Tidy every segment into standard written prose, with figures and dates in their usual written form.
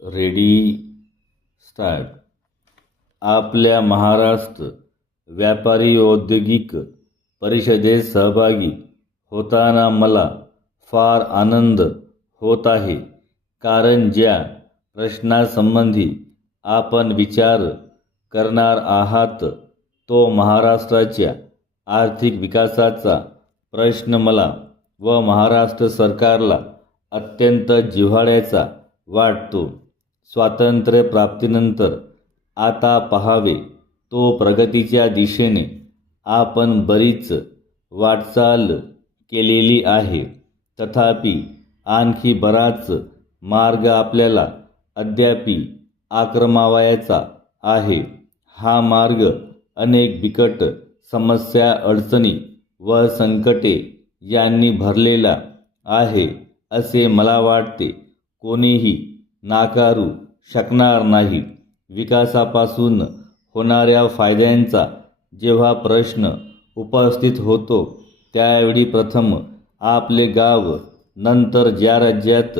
Ready start. आपल्या महाराष्ट्र व्यापारी औद्योगिक परिषदेत सहभागी होताना मला फार आनंद होत आहे, कारण ज्या प्रश्नासंबंधी आपण विचार करणार आहात तो महाराष्ट्राच्या आर्थिक विकासाचा प्रश्न मला व महाराष्ट्र सरकारला अत्यंत जिव्हाळ्याचा वाटतो. स्वातंत्र्य प्राप्तीनंतर आता पाहावे तो प्रगतीच्या दिशेने आपण बरीच वाटचाल केलेली आहे. तथापि आणखी बराच मार्ग आपल्याला अद्यापि आक्रमावायचा आहे. हा मार्ग अनेक बिकट समस्या, अडचणी व संकटे यांनी भरलेला आहे असे मला वाटते. कोणीही नाकारू शकणार नाही. विकासापासून होणाऱ्या फायद्यांचा जेव्हा प्रश्न उपस्थित होतो त्यावेळी प्रथम आपले गाव, नंतर ज्या राज्यात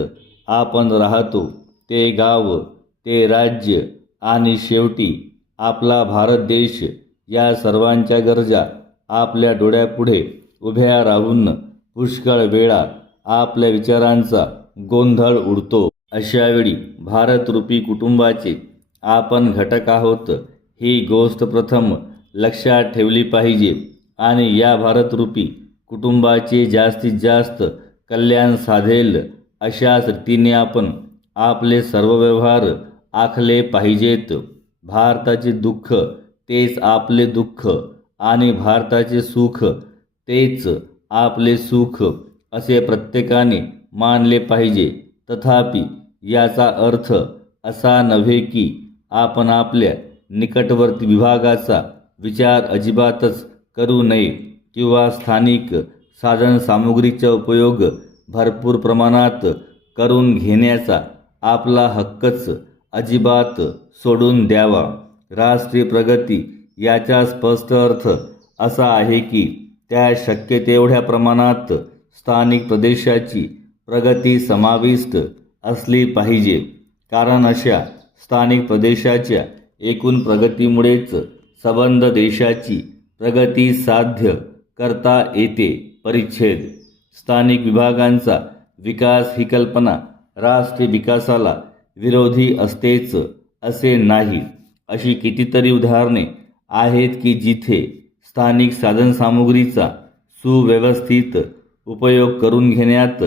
आपण राहतो ते गाव, ते राज्य आणि शेवटी आपला भारत देश, या सर्वांच्या गरजा आपल्या डोळ्यापुढे उभ्या राहून पुष्कळ वेळा आपल्या विचारांचा गोंधळ उडतो. अशावेळी भारतरूपी कुटुंबाचे आपण घटक आहोत ही गोष्ट प्रथम लक्षात ठेवली पाहिजे आणि या भारतरूपी कुटुंबाचे जास्तीत जास्त कल्याण साधेल अशाच रीतीने आपण आपले सर्व व्यवहार आखले पाहिजेत. भारताचे दुःख तेच आपले दुःख आणि भारताचे सुख तेच आपले सुख असे प्रत्येकाने मानले पाहिजे. तथापि याचा अर्थ असा नव्हे की आपण आपल्या निकटवर्ती विभागाचा विचार अजिबातच करू नये किंवा स्थानिक साधनसामुग्रीचा उपयोग भरपूर प्रमाणात करून घेण्याचा आपला हक्कच अजिबात सोडून द्यावा. राष्ट्रीय प्रगती याचा स्पष्ट अर्थ असा आहे की त्या शक्य तेवढ्या प्रमाणात स्थानिक प्रदेशाची प्रगती समाविष्ट असली पाहिजे, कारण अशा स्थानिक प्रदेशाच्या एकूण प्रगतीमुळेच संबंध देशाची प्रगती साध्य करता येते. परिच्छेद. स्थानिक विभागांचा विकास ही कल्पना राष्ट्रीय विकासाला विरोधी असतेच असे नाही. अशी कितीतरी उदाहरणे आहेत की जिथे स्थानिक साधनसामुग्रीचा सुव्यवस्थित उपयोग करून घेण्यात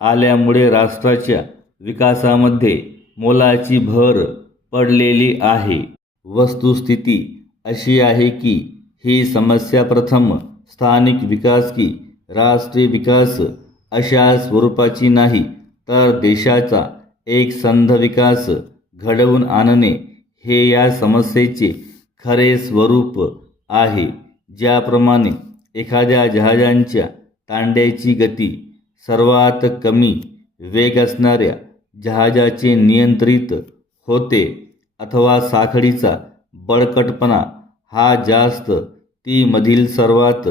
आल्यामुळे राष्ट्राच्या विकासामध्ये मोलाची भर पडलेली आहे. वस्तुस्थिती अशी आहे की ही समस्या प्रथम स्थानिक विकास की राष्ट्रीय विकास अशा स्वरूपाची नाही, तर देशाचा एक संध विकास घडवून आणणे हे या समस्येचे खरे स्वरूप आहे. ज्याप्रमाणे एखाद्या जहाजाच्या तांड्याची गती सर्वात कमी वेग असणाऱ्या जहाजाचे नियंत्रित होते, अथवा साखळीचा बळकटपणा हा जास्त ती मधील सर्वात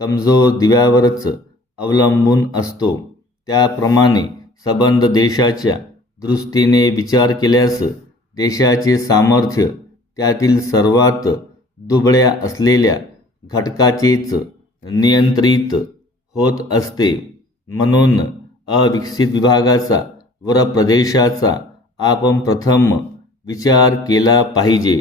कमजोर दिव्यावरच अवलंबून असतो, त्याप्रमाणे संबंध देशाच्या दृष्टीने विचार केल्यास देशाचे सामर्थ्य त्यातील सर्वात दुबळ्या असलेल्या घटकाचेच नियंत्रित होत असते. म्हणून अविकसित विभागाचा व प्रदेशाचा आपण प्रथम विचार केला पाहिजे.